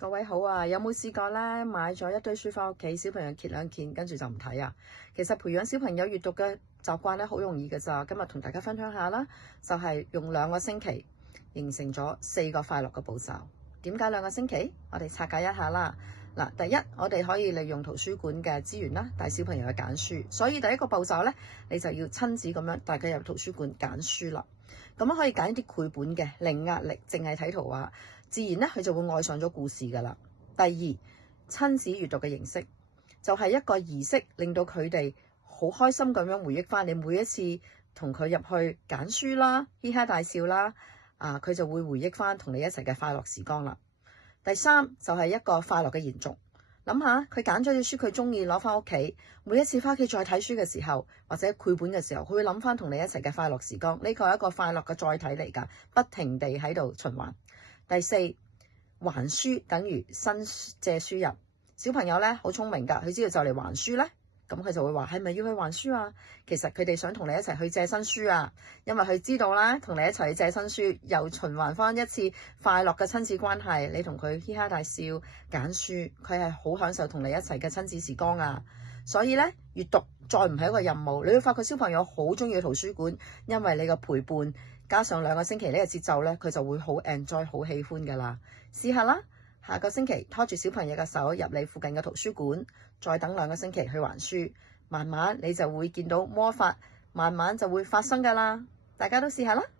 各位好啊，有冇試過咧買咗一堆書返屋企，小朋友揭兩件，跟住就唔睇啊？其實培養小朋友閱讀嘅習慣咧，好容易㗎咋。今日同大家分享下啦，就係用2個星期形成咗4個快樂嘅步驟。點解2個星期？我哋拆解一下啦。嗱，第一，我哋可以利用圖書館嘅資源啦，帶小朋友去揀書。所以第一個步驟咧，你就要親自咁樣帶佢入圖書館揀書啦。咁樣可以揀一啲繪本嘅，零壓力，淨係睇圖畫，自然咧佢就會愛上咗故事㗎啦。第二，親子閱讀嘅形式就係一個儀式，令到佢哋好開心咁樣回憶返你每一次同佢入去揀書啦，嘻哈大笑啦，佢就會回憶返同你一齊嘅快樂時光啦。第三，就係一個快樂嘅延續。諗下佢揀咗隻書，佢中意攞返屋企，每一次返屋企再睇書嘅時候，或者繪本嘅時候，佢會諗返同你一齊嘅快樂時光。呢個係一個快樂嘅載體嚟㗎，不停地喺度循環。第四，還書等於新借書入。小朋友咧好聰明㗎，佢知道就嚟還書咧，咁佢就會話係咪要去還書啊？其實佢哋想同你一齊去借新書啊，因為佢知道啦，同你一齊去借新書，又循環翻一次快樂嘅親子關係。你同佢嘻哈大笑揀書，佢係好享受同你一齊嘅親子時光啊。所以咧，閱讀再唔係一個任務，你會發覺小朋友好中意圖書館，因為你嘅陪伴加上2個星期呢個節奏咧，佢就會好 enjoy 好喜歡㗎啦。試下啦！下個星期拖住小朋友嘅手入你附近嘅圖書館，再等2個星期去還書，慢慢你就會見到魔法，慢慢就會發生㗎啦！大家都試下啦〜